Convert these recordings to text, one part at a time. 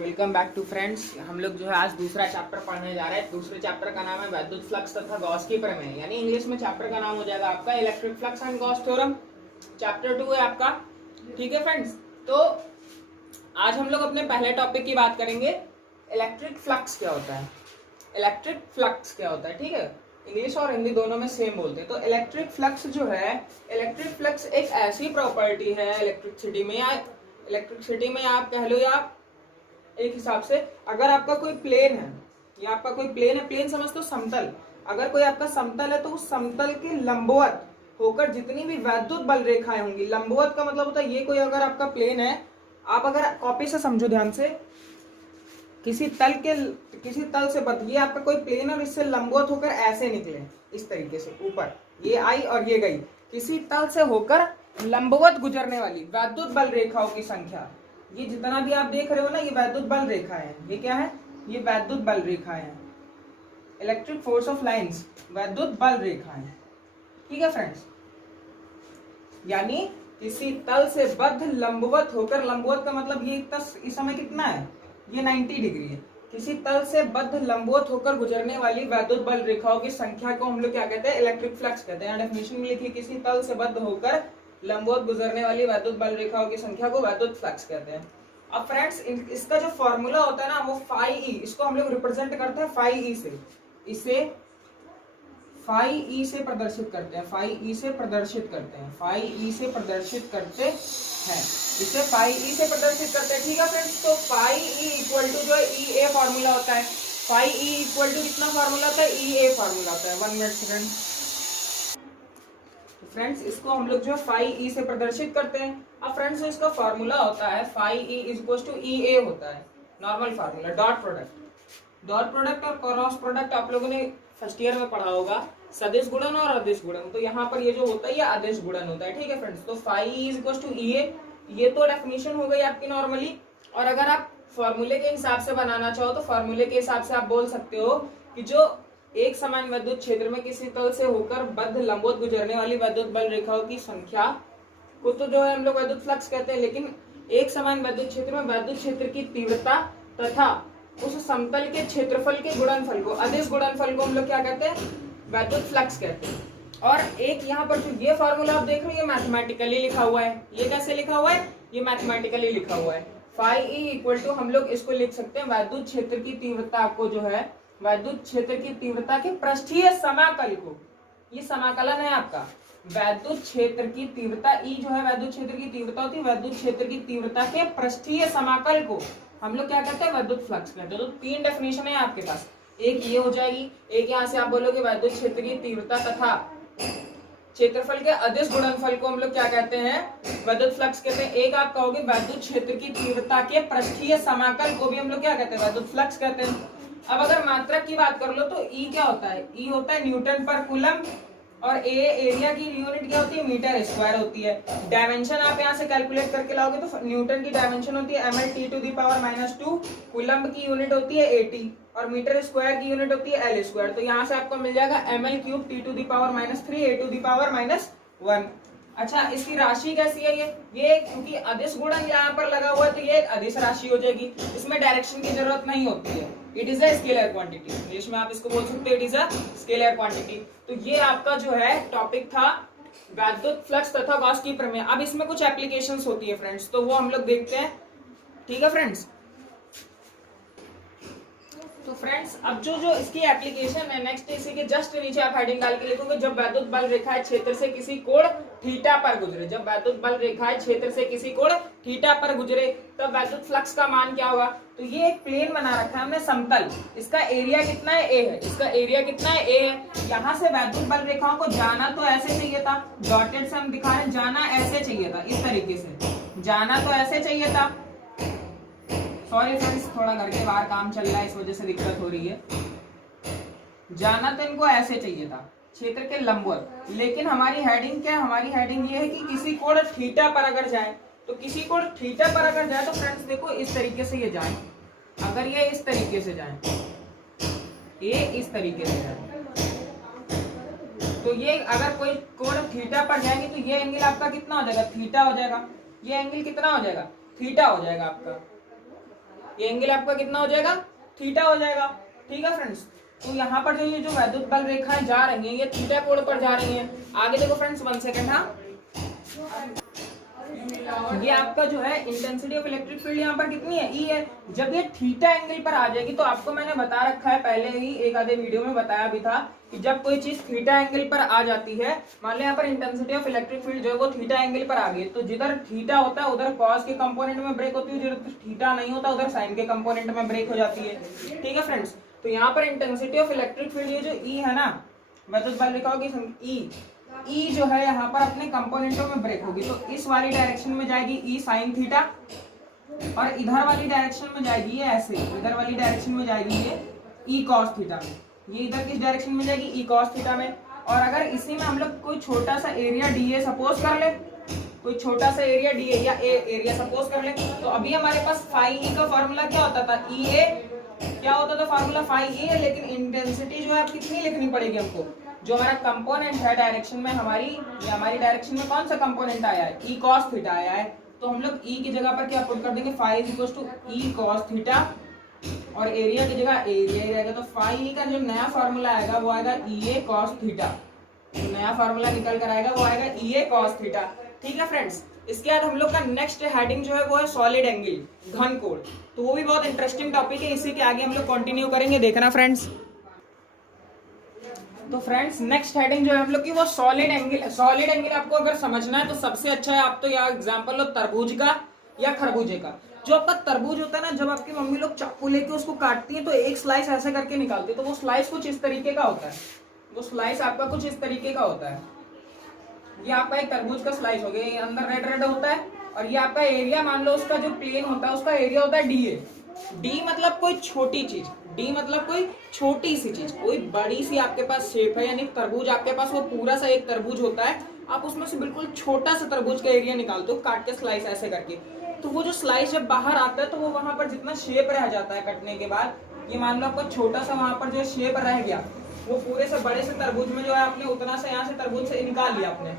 Welcome back to friends. हम लोग जो है आज दूसरा चैप्टर पढ़ने जा रहे हैं। दूसरे चैप्टर का नाम है वैद्युत फ्लक्स तथा गॉस की प्रमेय, यानी इंग्लिश में चैप्टर का नाम हो जाएगा आपका electric flux and Gauss theorem. Chapter 2 है आपका। ठीक है फ्रेंड्स, तो आज हम लोग अपने पहले टॉपिक की बात करेंगे। इलेक्ट्रिक फ्लक्स क्या होता है, इलेक्ट्रिक फ्लक्स क्या होता है। ठीक है, इंग्लिश और हिंदी दोनों में सेम बोलते हैं। तो इलेक्ट्रिक फ्लक्स जो है, इलेक्ट्रिक फ्लक्स एक ऐसी प्रॉपर्टी है इलेक्ट्रिसिटी में, या इलेक्ट्रिसिटी में आप कह लो, या एक हिसाब से अगर आपका कोई प्लेन है, या आपका कोई प्लेन है, प्लेन समझ तो समतल, अगर कोई आपका समतल है तो उस समतल के लंबवत होकर जितनी भी वैद्युत बल रेखाएं होंगी, लंबवत का मतलब होता है ये कोई अगर आपका प्लेन है, आप अगर कॉपी से समझो ध्यान से, किसी तल से बद ये आपका कोई प्लेन और इससे लंबवत होकर ऐसे निकले, इस तरीके से ऊपर ये आई और ये गई, किसी तल से होकर लंबवत गुजरने वाली वैद्युत बल रेखाओं की संख्या, ये जितना भी आप देख रहे हो ना, ये वैद्युत बल रेखा है। ये क्या है? ये वैद्युत बल रेखा है, इलेक्ट्रिक फोर्स ऑफ लाइंस, वैद्युत बल रेखा है। ठीक है फ्रेंड्स, यानी किसी तल से बद्ध लंबवत होकर, लंबवत का मतलब ये इस समय कितना है, ये 90 डिग्री है। किसी तल से बद्ध लंबवत होकर गुजरने वाली वैद्युत बल रेखाओं की संख्या को हम लोग क्या कहते हैं? इलेक्ट्रिक फ्लक्स कहते हैं। डेफिनेशन में लिखिए, किसी तल से बद्ध होकर लंबवत गुजरने वाली वैद्युत बल रेखाओं की संख्या को वैद्युत फ्लक्स कहते हैं। अब फ्रेंड्स, इसका जो फॉर्मूला होता है ना, वो फाई ई, इसको हम लोग रिप्रेजेंट करते हैं फाई ई से, इसे फाई ई से प्रदर्शित करते हैं, फाई ई से प्रदर्शित करते हैं, फाई ई से प्रदर्शित करते हैं, इसे फाई ई से प्रदर्शित करते हैं। ठीक है फ्रेंड्स, तो फाई ई इक्वल टू जो ई ए फॉर्मूला होता है, फाई ई इक्वल टू कितना फॉर्मूला होता है? ई ए फॉर्मूला होता है। 1 मिनट सेकंड फ्रेंड्स, इसको हम लोग जो है फाई ई से प्रदर्शित करते हैं। अब फ्रेंड्स, इसका फॉर्मूला होता है phi E is equal to E A होता है, नॉर्मल फॉर्मूला, डॉट प्रोडक्ट और क्रॉस प्रोडक्ट आप लोगों ने फर्स्ट ईयर में पढ़ा होगा, सदिश गुणन और अदिश गुणन। तो यहाँ पर ये जो होता है ये अदिश गुणन होता है। ठीक है फ्रेंड्स, तो phi E is equal to E A, ये तो डेफिनेशन हो गई आपकी नॉर्मली। और अगर आप फॉर्मूले के हिसाब से बनाना चाहो तो फॉर्मूले के हिसाब से आप बोल सकते हो कि जो एक समान विद्युत क्षेत्र में किसी तल से होकर बद्ध लंबवत गुजरने वाली वैद्युत बल रेखाओं की संख्या को तो जो है हम लोग वैद्युत फ्लक्स कहते हैं, लेकिन एक समान विद्युत क्षेत्र में वैद्युत क्षेत्र की तीव्रता तथा उस समतल के क्षेत्रफल के गुणनफल को, अदिश गुणनफल को हम लोग क्या कहते हैं? वैद्युत फ्लक्स कहते हैं। और एक यहाँ पर जो ये फॉर्मूला आप देख रहे हो, ये मैथमेटिकली लिखा हुआ है। ये कैसे लिखा हुआ है? ये मैथमेटिकली लिखा हुआ है। फाई ई इक्वल टू, हम लोग इसको लिख सकते हैं वैद्युत क्षेत्र की तीव्रता को, जो है वैद्युत क्षेत्र की तीव्रता के पृष्ठीय समाकल को, ये समाकलन है आपका, वैद्युत क्षेत्र की तीव्रता ई जो है वैद्युत क्षेत्र की तीव्रता होती है, वैद्युत क्षेत्र की तीव्रता के पृष्ठीय समाकल को हम लोग क्या कहते हैं? वैद्युत फ्लक्स कहते हैं। तो 3 डेफिनेशन है आपके पास, एक ये हो जाएगी, एक यहाँ से आप बोलोगे वैद्युत क्षेत्र की तीव्रता तथा क्षेत्रफल के अदिश गुणनफल को हम लोग क्या कहते हैं? वैद्युत फ्लक्स कहते हैं। एक आप कहोगे वैद्युत क्षेत्र की तीव्रता के पृष्ठीय समाकल को भी हम लोग क्या कहते हैं? वैद्युत फ्लक्स कहते हैं। अब अगर मात्रक की बात कर लो तो ई क्या होता है? ई होता है न्यूटन पर कूलम, और ए एरिया की यूनिट क्या होती है? मीटर स्क्वायर होती है। डायमेंशन आप यहाँ से कैलकुलेट करके लाओगे तो न्यूटन की डायमेंशन होती है ml t to the power -2, coulomb की यूनिट होती है AT, और मीटर स्क्वायर की यूनिट होती है L स्क्वायर। तो यहाँ से आपको मिल जाएगा ml³ t to the power -3 a to the power -1। अच्छा, इसकी राशि कैसी है? ये क्योंकि अदिश गुणन यहाँ पर लगा हुआ है तो ये एक अदिश राशि हो जाएगी, इसमें डायरेक्शन की जरूरत नहीं होती है। It is a scalar quantity, English में आप इसको बोल सकते हो it is a scalar quantity. तो ये आपका जो है टॉपिक था वैद्युत फ्लक्स तथा गॉस की प्रमेय। अब इसमें कुछ एप्लीकेशंस होती है फ्रेंड्स, तो वो हम लोग देखते हैं। ठीक है फ्रेंड्स, तो फ्रेंड्स अब जो इसकी एप्लीकेशन है, नेक्स्ट इसी के जस्ट नीचे आप हेडिंग डाल के लिखोगे, जब वैद्युत बल रेखाएं क्षेत्र से किसी कोण थीटा पर गुजरे, जब वैद्युत बल रेखाएं क्षेत्र से किसी कोण थीटा पर गुजरे तब वैद्युत फ्लक्स का मान क्या होगा? तो ये एक प्लेन बना रखा है हमने समतल, इसका एरिया कितना है? ए है, इसका एरिया कितना है? ए है। यहाँ से वैद्युत बल रेखाओं को जाना तो ऐसे चाहिए था, डॉटेड से हम दिखा रहे हैं, जाना ऐसे चाहिए था, इस तरीके से जाना तो ऐसे चाहिए था। सॉरी फ्रेंड्स, थोड़ा घर के बाहर काम चल रहा है, इस वजह से दिक्कत हो रही है। जाना तो इनको ऐसे चाहिए था, क्षेत्र के लंबवत, लेकिन हमारी हेडिंग क्या है? हमारी हेडिंग ये है कि किसी कोण थीटा पर अगर जाए, तो किसी कोण थीटा पर अगर जाए तो फ्रेंड्स देखो इस तरीके से ये जाए, अगर ये इस तरीके से जाए, ये इस तरीके से जाए, तो ये अगर कोई कोण थीटा पर जाएंगे तो ये एंगल आपका कितना हो जाएगा? थीटा हो जाएगा। ये एंगल कितना हो जाएगा? थीटा हो जाएगा आपका। ये एंगल आपका कितना हो जाएगा, थीटा हो जाएगा। ठीक है फ्रेंड्स, तो यहाँ पर जो ये जो वैद्युत बल रेखाएं जा रही हैं ये थीटा कोण पर जा रही हैं। आगे देखो फ्रेंड्स, 1 सेकेंड। हाँ, ये आपका जो है इंटेंसिटी ऑफ इलेक्ट्रिक फील्ड यहाँ पर कितनी है, ई है। जब ये थीटा एंगल पर आ जाएगी तो आपको मैंने बता रखा है, पहले ही एक आधे वीडियो में बताया भी था कि जब कोई चीज थीटा एंगल पर आ जाती है, मान लो यहाँ पर इंटेंसिटी ऑफ इलेक्ट्रिक फील्ड जो है वो थीटा एंगल पर आ गई, तो जिधर थीटा होता है उधर कॉस के कंपोनेंट में ब्रेक होती है, जिधर थीटा नहीं होता उधर साइन के कंपोनेंट में ब्रेक हो जाती है। ठीक है फ्रेंड्स, तो यहाँ पर इंटेंसिटी ऑफ इलेक्ट्रिक फील्ड ये जो ई है ना, वैद्युत बल रेखाओं की ई जो है यहाँ पर अपने कंपोनेंटों में ब्रेक होगी, तो इस वाली डायरेक्शन में जाएगी ई साइन थीटा, और इधर वाली डायरेक्शन में जाएगी ये ऐसे, इधर वाली डायरेक्शन में जाएगी ये ई कॉस थीटा में। ये इधर किस डायरेक्शन में जाएगी, ई कॉस थीटा में। और अगर इसी में हम लोग कोई छोटा सा एरिया डीए सपोज कर ले, कोई छोटा सा एरिया डीए या एरिया सपोज कर ले, तो अभी हमारे पास फाई ई का फॉर्मूला क्या होता था, ई ए क्या होता था फॉर्मूला, फाई ई है। लेकिन इंटेंसिटी जो है कितनी लिखनी पड़ेगी हमको, जो हमारा कंपोनेंट है डायरेक्शन में हमारी डायरेक्शन में कौन सा कंपोनेंट आया है, ई कॉस थीटा आया है, तो हम लोग ई की जगह पर क्या पुट कर देंगे, phi is equal to e cos theta, और एरिया की जगह एरिया ही रहेगा, तो फाई ई का जो नया फॉर्मूला आएगा वो आएगा ई ए कॉस थीटा। तो नया फॉर्मूला निकल कर आएगा वो आएगा ई ए कॉस थीटा। ठीक है फ्रेंड्स, इसके बाद हम लोग का नेक्स्ट हेडिंग जो है वो है सॉलिड एंगल, घन कोण। तो वो भी बहुत इंटरेस्टिंग टॉपिक है, इसी के आगे हम लोग कंटिन्यू करेंगे, देखना फ्रेंड्स। तो फ्रेंड्स नेक्स्ट हेडिंग जो है हम लोग की वो सॉलिड एंगल। सॉलिड एंगल आपको अगर समझना है तो सबसे अच्छा है आप तो यहाँ एग्जांपल लो तरबूज का या खरबूजे का। जो आपका तरबूज होता है ना, जब आपकी मम्मी लोग चाकू लेके उसको काटती है तो एक स्लाइस ऐसे करके निकालती है, तो वो स्लाइस कुछ इस तरीके का होता है, वो स्लाइस आपका कुछ इस तरीके का होता है। ये आपका एक तरबूज का स्लाइस हो गया, ये अंदर रेड रेड होता है, और ये आपका एरिया मान लो उसका जो प्लेन होता है उसका एरिया होता है डी ए। डी मतलब कोई छोटी चीज, डी मतलब कोई छोटी सी चीज, कोई बड़ी सी आपके पास शेप है, यानी तरबूज आपके पास वो पूरा सा एक तरबूज होता है, आप उसमें से बिल्कुल छोटा सा तरबूज का एरिया निकालते हो काट के स्लाइस ऐसे करके, तो वो जो स्लाइस जब बाहर आता है तो वो वहां पर जितना शेप रह जाता है कटने के बाद, ये मान लो आपको छोटा सा वहां पर जो शेप रह गया वो पूरे से बड़े से तरबूज में जो है आपने उतना सा यहाँ से तरबूज से निकाल लिया आपने।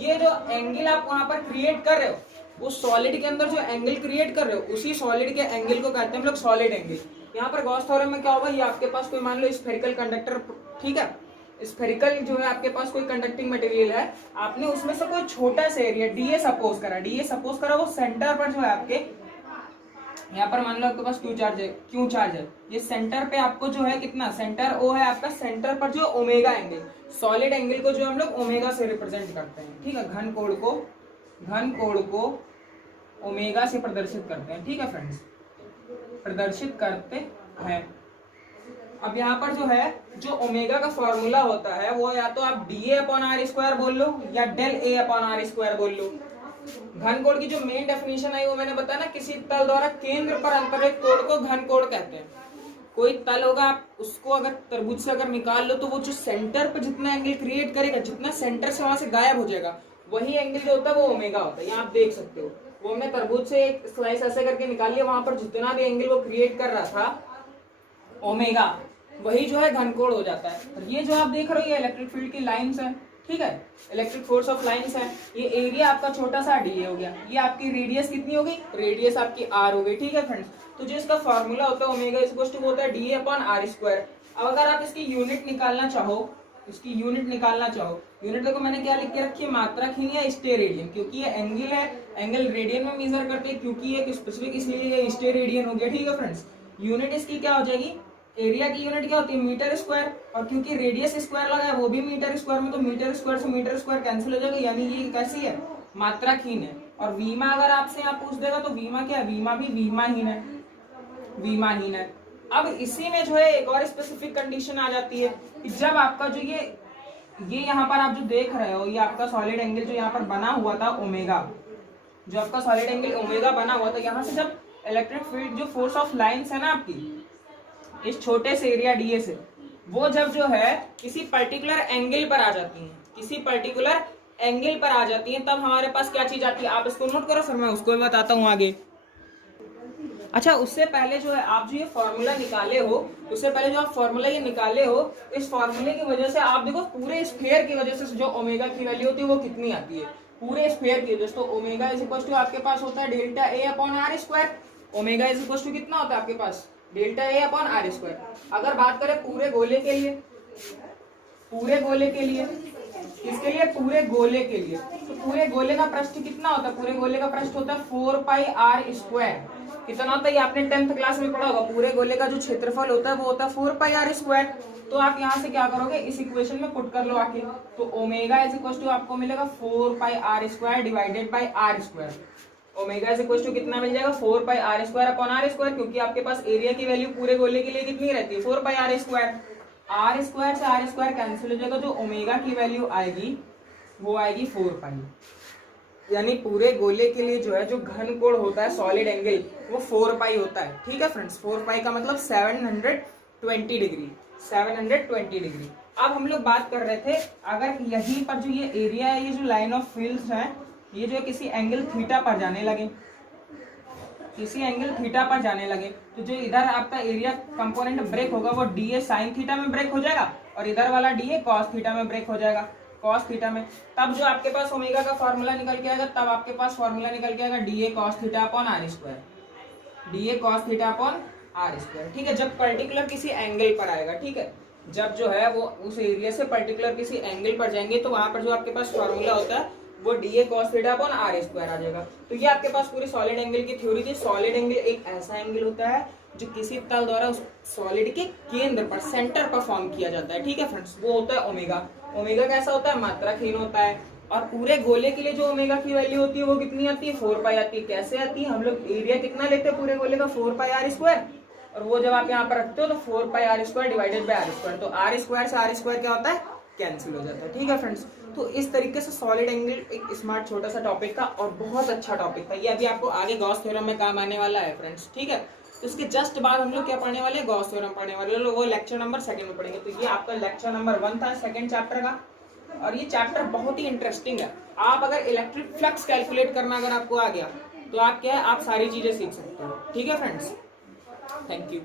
ये जो एंगल आप वहां पर क्रिएट कर रहे हो, वो सॉलिड के अंदर जो एंगल क्रिएट कर रहे हो उसी सॉलिड के एंगल को कहते हैं हम लोग सॉलिड एंगल। यहाँ पर गॉस थ्योरम में क्या होगा, ये आपके पास कोई मान लो स्फेरिकल कंडक्टर, ठीक है, स्फेरिकल जो है आपके पास कोई कंडक्टिंग मटेरियल है, आपने उसमें से कोई छोटा सा एरिया डीए सपोज करा, वो सेंटर पर जो है आपके यहाँ पर मान लो आपके पास क्यू चार्ज है, ये सेंटर पे आपको जो है कितना, सेंटर ओ है आपका, सेंटर पर जो ओमेगा एंगल, सॉलिड एंगल को जो हम लोग ओमेगा से रिप्रेजेंट करते हैं। ठीक है, घन कोण को ओमेगा से प्रदर्शित करते हैं। ठीक है फ्रेंड्स, प्रदर्शित करते हैं। अब यहाँ पर जो है जो ओमेगा का फॉर्मूला होता है वो या तो आप d A upon r square बोल लो या del A upon r square बोल लो। घन कोण की जो मेन डेफिनेशन है वो मैंने बताया ना, किसी तल द्वारा केंद्र पर अंतरित कोण को घन कोण कहते हैं। कोई तल होगा, आप उसको अगर तरबूज से अगर निकाल लो तो वो जो सेंटर पर जितना एंगल क्रिएट करेगा, जितना सेंटर से वहां से गायब हो जाएगा, वही एंगल जो होता है वो ओमेगा होता है। यहाँ आप देख सकते हो, वो हमने तरबूज से एक स्लाइस ऐसे करके निकाल लिया, वहां पर जितना भी एंगल वो क्रिएट कर रहा था ओमेगा, वही जो है घन कोण हो जाता है। और ये जो आप देख रहे हो ये इलेक्ट्रिक फील्ड की लाइंस है, ठीक है, इलेक्ट्रिक फोर्स ऑफ लाइंस है। ये एरिया आपका छोटा सा डी हो गया, ये आपकी रेडियस कितनी हो गई, रेडियस आपकी आर हो गई। ठीक है फ्रेंड्स, तो जो इसका फॉर्मूला होता है ओमेगा इज इक्वल टू होता है डी अपॉन आर स्क्वायर। अब अगर आप इसकी यूनिट निकालना चाहो, यूनिट देखो मैंने क्या लिख के रखी है, मात्रक या स्टेरेडियन, क्योंकि ये एंगल है, एंगल रेडियन में मेजर करते हैं, क्योंकि ये स्पेसिफिक इसलिए ये स्टेरेडियन हो गया। ठीक है फ्रेंड्स, यूनिट इसकी क्या हो जाएगी, एरिया की यूनिट क्या होती है, मीटर स्क्वायर, और क्योंकि रेडियस स्क्वायर लगा है वो भी मीटर स्क्वायर में, तो मीटर स्क्वायर से मीटर स्क्वायर कैंसिल हो जाएगा, यानी ये कैसी है, मात्रकहीन है। और वीमा अगर आपसे यहाँ पूछ देगा तो वीमा क्या है, वीमा भी वीमाहीन है। अब इसी में जो है एक और स्पेसिफिक कंडीशन आ जाती है कि जब आपका जो ये यहाँ पर आप जो देख रहे हो, ये आपका सॉलिड एंगल जो यहाँ पर बना हुआ था ओमेगा, जो आपका सॉलिड एंगल ओमेगा बना हुआ था, यहाँ से जब इलेक्ट्रिक फील्ड जो फोर्स ऑफ लाइंस है ना आपकी इस छोटे से एरिया डीए से, वो जब जो है किसी पर्टिकुलर एंगल पर आ जाती है, तब हमारे पास क्या चीज आती है, आप इसको नोट करो, फिर मैं उसको भी बताता हूँ आगे। अच्छा, उससे पहले जो है आप जो ये फॉर्मूला निकाले हो, इस फॉर्मूले की वजह से आप देखो पूरे स्फीयर की वजह से जो ओमेगा की वैल्यू होती है वो कितनी आती है, पूरे स्फीयर की। दोस्तों ओमेगा इज इक्वल टू आपके पास होता है delta A upon r square. Omega is equal to कितना होता है आपके पास, delta A upon r square. अगर बात करें पूरे गोले के लिए, पूरे गोले के लिए, किसके लिए, पूरे गोले के लिए, तो पूरे गोले का पृष्ठ कितना होता है, पूरे गोले का पृष्ठ होता है 4 पाई आर स्क्वायर। कितना होता है ये आपने 10th क्लास में पढ़ा होगा, पूरे गोले का जो क्षेत्रफल होता है वो होता है 4 पाई आर स्क्वायर। तो आप यहाँ से क्या करोगे, इस इक्वेशन में पुट कर लो आके, तो ओमेगा इज इक्वल टू आपको मिलेगा 4 pi r square divided by r square. Omega is equal to कितना मिल जाएगा, 4 pi r square upon r square, क्योंकि आपके पास एरिया की वैल्यू पूरे गोले के लिए कितनी रहती है, 4 pi r square. Are square से आर स्क्वायर कैंसिल हो जाएगा, जो ओमेगा की वैल्यू आएगी वो आएगी 4 पाई। यानी पूरे गोले के लिए जो है, जो घन कोण होता है सॉलिड एंगल, वो 4 पाई होता है। ठीक है फ्रेंड्स, 4 पाई का मतलब 720 डिग्री, 720 डिग्री। अब हम लोग बात कर रहे थे, अगर यहीं पर जो ये एरिया है, ये जो लाइन ऑफ फील्ड्स है, ये जो किसी एंगल थीटा पर जाने लगे, किसी एंगल थीटा पर जाने लगे, तो जो इधर आपका एरिया कंपोनेंट ब्रेक होगा वो डी ए साइन थीटा में ब्रेक हो जाएगा, और इधर वाला डी ए कॉस थीटा में ब्रेक हो जाएगा, कॉस थीटा में। तब जो आपके पास ओमेगा का फॉर्मूला निकल के आएगा, तब आपके पास फॉर्मूला निकल के आएगा d A cos theta upon r square, d A cos theta upon r square. ठीक है, जब पर्टिकुलर किसी एंगल पर आएगा, ठीक है, जब जो है वो उस एरिया से पर्टिकुलर किसी एंगल पर जाएंगे, तो वहां पर जो आपके पास फॉर्मूला होता है वो d A cos theta upon r square आ जाएगा। तो ये आपके पास पूरी सॉलिड एंगल की थ्योरी थी। सॉलिड एंगल एक ऐसा एंगल होता है जो किसी तल द्वारा उस सॉलिड के केंद्र पर, सेंटर पर फॉर्म किया जाता है। ठीक है फ्रेंड्स, वो होता है ओमेगा। ओमेगा कैसा होता है, मात्राहीन होता है। और पूरे गोले के लिए जो ओमेगा की वैल्यू होती है वो कितनी आती है, 4 पाई आती है। कैसे आती है, हम लोग एरिया कितना लेते हैं पूरे गोले का, 4 पाई आर स्क्वायर, और वो जब आप यहाँ पर रखते हो तो 4 pi r square divided by r square, तो आर स्क्वायर से आर स्क्वायर क्या होता है, कैंसिल हो जाता है। ठीक है फ्रेंड्स, तो इस तरीके से सॉलिड एंगल एक स्मार्ट छोटा सा टॉपिक था और बहुत अच्छा टॉपिक था। ये अभी आपको आगे गॉस थ्योरम में काम आने वाला है फ्रेंड्स। ठीक है, तो इसके जस्ट बाद हम लोग क्या पढ़ने वाले हैं, गॉस थ्योरम पढ़ने वाले हैं, वो लेक्चर नंबर 2 में पढ़ेंगे। तो ये आपका लेक्चर नंबर 1 था सेकंड चैप्टर का, और ये चैप्टर बहुत ही इंटरेस्टिंग है। आप अगर इलेक्ट्रिक फ्लक्स कैलकुलेट करना अगर आपको आ गया, तो आप क्या है, आप सारी चीजें सीख सकते हो। ठीक है फ्रेंड्स, थैंक यू।